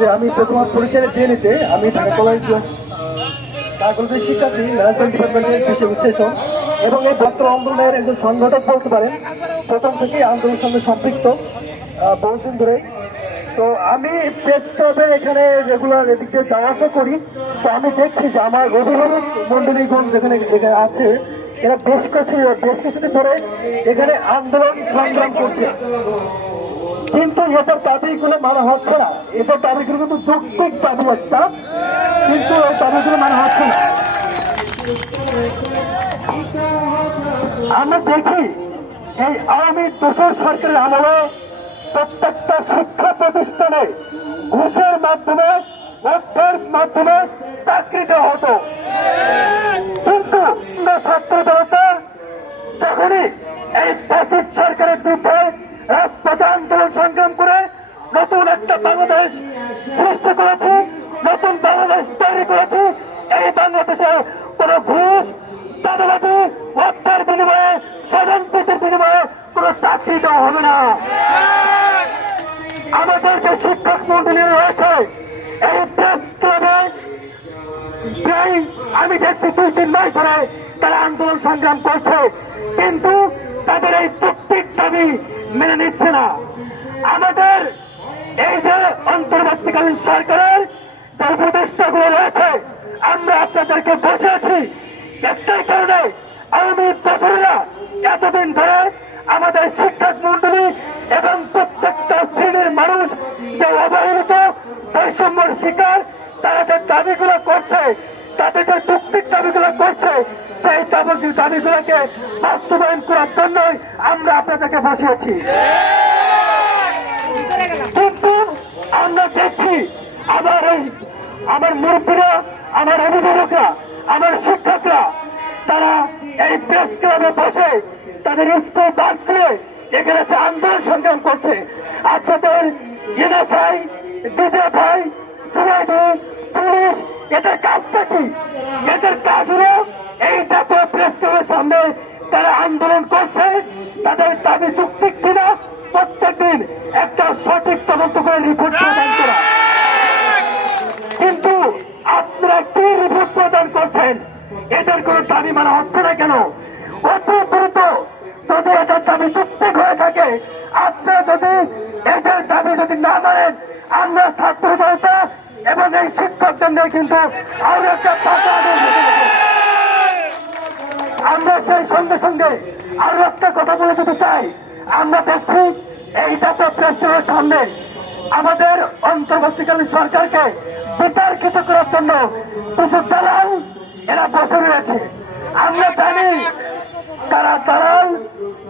যে আমি প্রথম পরিচয় দিয়ে নিতে আমি ঢাকা কলেজের শিক্ষার্থী ম্যানেজমেন্ট ডিপার্টমেন্টের কৃষি বিশ্লেষণ এবং এই ছাত্র আন্দোলনের একজন সংগঠক বলতে পারেন। প্রথম থেকেই আন্দোলনের সঙ্গে সম্পৃক্ত বহুদিন ধরেই। তো আমি প্রেস ক্লাবে এখানে রেগুলার এদিক দিয়ে যাওয়া আসা করি। তো আমি দেখছি যে আমার অভিভাবক মন্ডলীগণ যেখানে আছে এরা বেশ কিছুদিন ধরে এখানে আন্দোলন সংগ্রাম করছে, কিন্তু এদের দাবিগুলো মানা হচ্ছে না। এদের দাবিগুলো কিন্তু যৌক্তিক দাবি একটা, কিন্তু এই দাবিগুলো মানা হচ্ছে না। আমরা দেখি এই আওয়ামী দোসর সরকারের আমলে প্রত্যেকটা শিক্ষা প্রতিষ্ঠানে ঘুষের মাধ্যমে অর্থের মাধ্যমে চাকরি দেওয়া হতো, কিন্তু ছাত্র জনতা যখনই এই ফ্যাসিস্ট সরকারের বিরুদ্ধে রাজপথে আন্দোলন সংগ্রাম করে নতুন একটা বাংলাদেশ সৃষ্টি করেছি, নতুন বাংলাদেশ তৈরি করেছি। এই বাংলাদেশে কোন ঘুষ, চাঁদাবাজি, অর্থের বিনিময়ে, স্বজনপ্রীতির বিনিময়ে কোন চাকরি দেওয়া হবে না। আমাদের যে শিক্ষক মন্ডলী রয়েছে এই প্রেস ক্লাবে প্রায় আমি দেখছি 2-3 মাস ধরে তারা আন্দোলন সংগ্রাম করছে, কিন্তু তাদের এই যৌক্তিক দাবি মেনে নিচ্ছে না। আমাদের এই যে অন্তর্বর্তীকালীন সরকারের যে উপদেষ্টাগুলো রয়েছে, আমরা আপনাদেরকে বসেছি একটাই কারণে, আওয়ামী দোসরেরা এতদিন ধরে আমাদের শিক্ষক মন্ডলী এবং প্রত্যেকটা শ্রেণীর মানুষ যে অবহেলিত, বৈষম্যের শিকার, তারা যে দাবিগুলো করছে, তাদের যে যৌক্তিক দাবিগুলো করছে, সেই দাবিগুলোকে বাস্তবায়ন করার জন্যই আমরা আপনাদেরকে বসিয়েছি। কিন্তু আমরা দেখছি আমার মুরব্বীরা, আমার অভিভাবকরা, আমার শিক্ষকরা তারা এই প্রেস ক্লাবে বসে তাদের স্কুল বাদ দিয়ে এখানে আন্দোলন সংগ্রাম করছে। আপনাদের এনএসআই, ডিজিএফআই, সিআইডি, পুলিশ এদের কাজটা কি? এদের কাজ হলো এই জাতীয় প্রেস ক্লাবের সামনে তারা আন্দোলন করছে, তাদের দাবি যৌক্তিক কিনা প্রত্যেকদিন একটা সঠিক তদন্ত করে রিপোর্ট প্রদান করা। কিন্তু আপনারা কি রিপোর্ট প্রদান করছেন? এদের কোন দাবি মানা হচ্ছে না কেন? অতি দ্রুত যদি এদের দাবি যৌক্তিক হয়ে থাকে, আপনারা যদি এদের দাবি যদি না মানেন, আমরা ছাত্র জনতা এবং এই শিক্ষকদের নিয়ে কিন্তু আরো একটা পাতা আমরা সেই সঙ্গে সঙ্গে আরো একটা কথা বলে দিতে চাই। আমরা দেখছি এই জাতীয় প্রেস ক্লাবের সামনে আমাদের অন্তর্বর্তীকালীন সরকারকে বিতর্কিত করার জন্য কিছু দালাল এরা বসে রয়েছে। আমরা জানি তারা দালাল,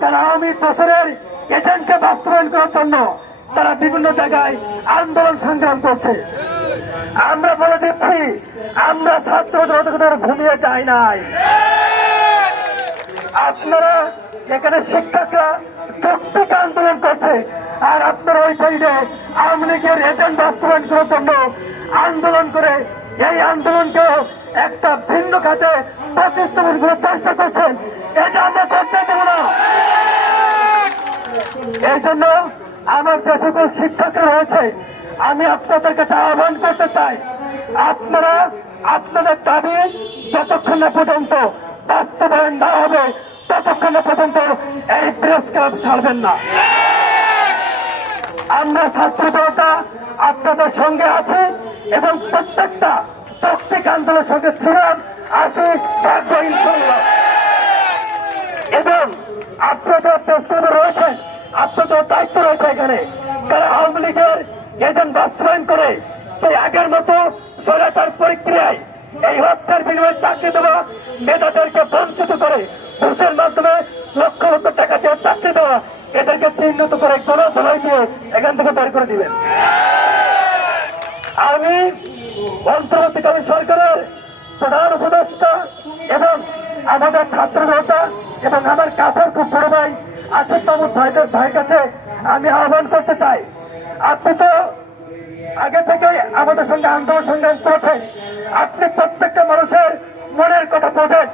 তারা আওয়ামী দোসরের এজেন্টকে বাস্তবায়ন করার জন্য তারা বিভিন্ন জায়গায় আন্দোলন সংগ্রাম করছে। আমরা বলে দিচ্ছি, আমরা ছাত্র জনতা ঘুমিয়ে যাই নাই। আপনারা এখানে শিক্ষকরা যৌক্তিক আন্দোলন করছে, আর আপনারা ওই সাইডে আওয়ামী লীগের এজেন্ট বাস্তবায়ন করার জন্য আন্দোলন করে এই আন্দোলনকে একটা ভিন্ন খাতে প্রতিস্থাপন করার চেষ্টা করছেন। এটা আমরা করতে দেব না। এই জন্য আমার যে সকল শিক্ষকরা রয়েছে, আমি আপনাদের কাছে আহ্বান করতে চাই, আপনারা আপনাদের দাবি যতক্ষণ না পর্যন্ত বাস্তবায়ন না হবে ততক্ষণ পর্যন্ত এই প্রেস ক্লাব ছাড়বেন না। আমরা ছাত্র জনতা আপনাদের সঙ্গে আছি এবং প্রত্যেকটা যৌক্তিক আন্দোলনের সঙ্গে ছিলাম, আছি, থাকবো ইনশাল্লাহ। এবং আপনাদের প্রেস ক্লাবে রয়েছেন, আপনাদের দায়িত্ব রয়েছে এখানে, তারা আওয়ামী লীগের এজেন্ট বাস্তবায়ন করে সেই আগের মতো স্বৈরাচার প্রক্রিয়ায় এই হত্যার বিনিময়ে চাকরি দেওয়া, মেধাদেরকে বঞ্চিত করে ঘুষের মাধ্যমে লক্ষ লক্ষ টাকা দিয়ে চাকরি দেওয়া, এদেরকে চিহ্নিত করে কোনো ধলাই দিয়ে এখান থেকে বের করে দিবেন। আমি অন্তর্বর্তীকালীন সরকারের প্রধান উপদেষ্টা এবং আমাদের ছাত্র জনতা এবং আমার কাছের খুব বড় ভাই আসিফ মাহমুদ ভাইয়ের কাছে আমি আহ্বান করতে চাই, আপনি তো আগে থেকে আমাদের সঙ্গে আন্দোলন সংগ্রাম করেছেন, আপনি প্রত্যেকটা মানুষের মনের কথা বোঝেন।